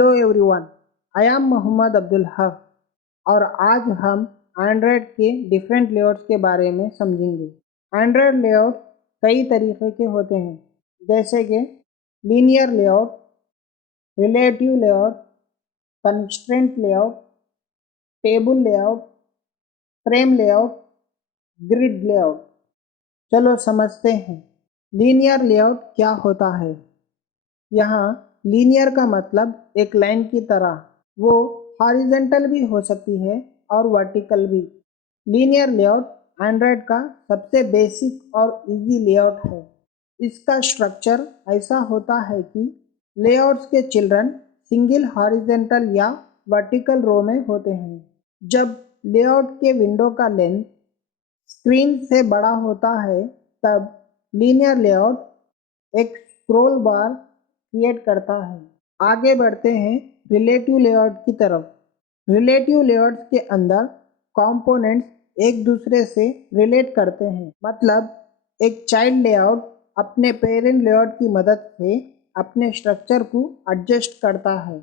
Hello everyone, I am Mohammad Abdul Haq और आज हम एंड्रॉयड के डिफरेंट लेआउट्स के बारे में समझेंगे। एंड्रॉयड लेआउट कई तरीके के होते हैं, जैसे कि linear layout, relative layout, constraint layout, table layout, frame layout, grid layout. चलो समझते हैं लीनियर लेआउट क्या होता है। यहाँ लीनियर का मतलब एक लाइन की तरह, वो हॉरिजेंटल भी हो सकती है और वर्टिकल भी। लीनियर लेआउट एंड्रॉयड का सबसे बेसिक और इजी लेआउट है। इसका स्ट्रक्चर ऐसा होता है कि लेआउट्स के चिल्ड्रन सिंगल हॉरिजेंटल या वर्टिकल रो में होते हैं। जब लेआउट के विंडो का लेंथ स्क्रीन से बड़ा होता है तब लीनियर लेआउट एक स्क्रॉल बार क्रिएट करता है। आगे बढ़ते हैं रिलेटिव लेआउट की तरफ। रिलेटिव लेआउट्स के अंदर कंपोनेंट्स एक दूसरे से रिलेट करते हैं, मतलब एक चाइल्ड लेआउट अपने पेरेंट लेआउट की मदद से अपने स्ट्रक्चर को एडजस्ट करता है।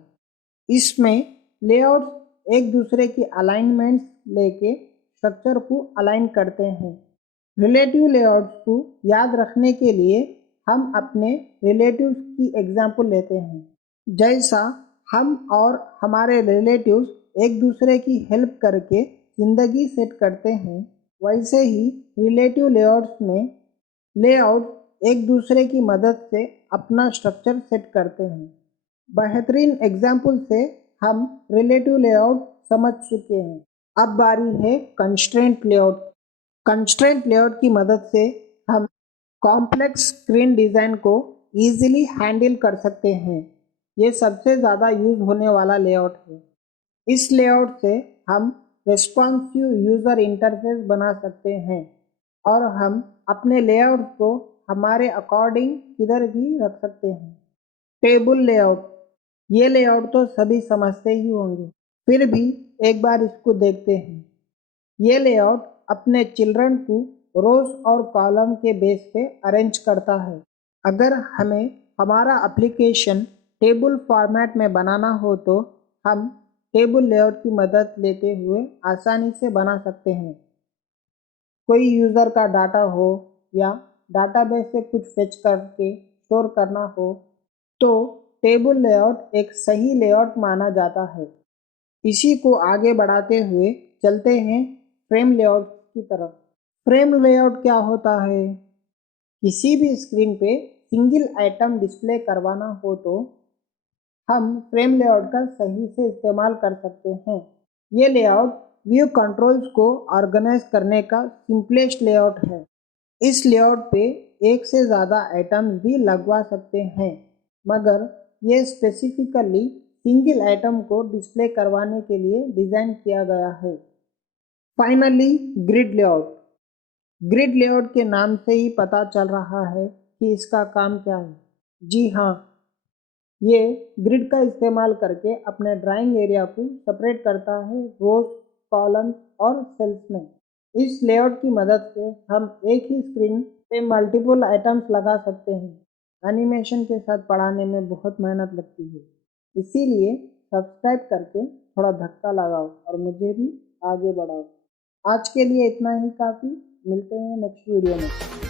इसमें लेआउट्स एक दूसरे की अलाइनमेंट्स लेके स्ट्रक्चर को अलाइन करते हैं। रिलेटिव लेआउट्स को याद रखने के लिए हम अपने रिलेटिव्स की एग्जाम्पल लेते हैं। जैसा हम और हमारे रिलेटिव्स एक दूसरे की हेल्प करके ज़िंदगी सेट करते हैं, वैसे ही रिलेटिव लेआउट्स में लेआउट एक दूसरे की मदद से अपना स्ट्रक्चर सेट करते हैं। बेहतरीन एग्जाम्पल से हम रिलेटिव लेआउट समझ चुके हैं। अब बारी है कंस्ट्रेंट लेआउट। कंस्ट्रेंट लेआउट की मदद से हम कॉम्प्लेक्स स्क्रीन डिज़ाइन को ईजिली हैंडल कर सकते हैं। ये सबसे ज़्यादा यूज़ होने वाला लेआउट है। इस लेआउट से हम रेस्पॉन्सिव यूज़र इंटरफेस बना सकते हैं और हम अपने लेआउट को हमारे अकॉर्डिंग किधर भी रख सकते हैं। टेबल लेआउट, ये लेआउट तो सभी समझते ही होंगे, फिर भी एक बार इसको देखते हैं। ये लेआउट अपने चिल्ड्रन को रोज और कॉलम के बेस पे अरेंज करता है। अगर हमें हमारा एप्लीकेशन टेबल फॉर्मेट में बनाना हो तो हम टेबल लेआउट की मदद लेते हुए आसानी से बना सकते हैं। कोई यूज़र का डाटा हो या डाटाबेस से कुछ फेच करके स्टोर करना हो तो टेबल लेआउट एक सही लेआउट माना जाता है। इसी को आगे बढ़ाते हुए चलते हैं फ्रेम लेआउट की तरफ। फ्रेम लेआउट क्या होता है? किसी भी स्क्रीन पे सिंगल आइटम डिस्प्ले करवाना हो तो हम फ्रेम लेआउट का सही से इस्तेमाल कर सकते हैं। ये लेआउट व्यू कंट्रोल्स को ऑर्गेनाइज करने का सिंपलेस्ट लेआउट है। इस लेआउट पे एक से ज़्यादा आइटम्स भी लगवा सकते हैं, मगर ये स्पेसिफिकली सिंगल आइटम को डिस्प्ले करवाने के लिए डिज़ाइन किया गया है। Finally grid layout. Grid layout के नाम से ही पता चल रहा है कि इसका काम क्या है। जी हाँ, ये ग्रिड का इस्तेमाल करके अपने ड्राइंग एरिया को सेपरेट करता है रोज, कॉलम्स और सेल्स में। इस लेआउट की मदद से हम एक ही स्क्रीन पे मल्टीपल आइटम्स लगा सकते हैं। एनिमेशन के साथ पढ़ाने में बहुत मेहनत लगती है, इसीलिए सब्सक्राइब करके थोड़ा धक्का लगाओ और मुझे भी आगे बढ़ाओ। आज के लिए इतना ही काफ़ी। मिलते हैं नेक्स्ट वीडियो में।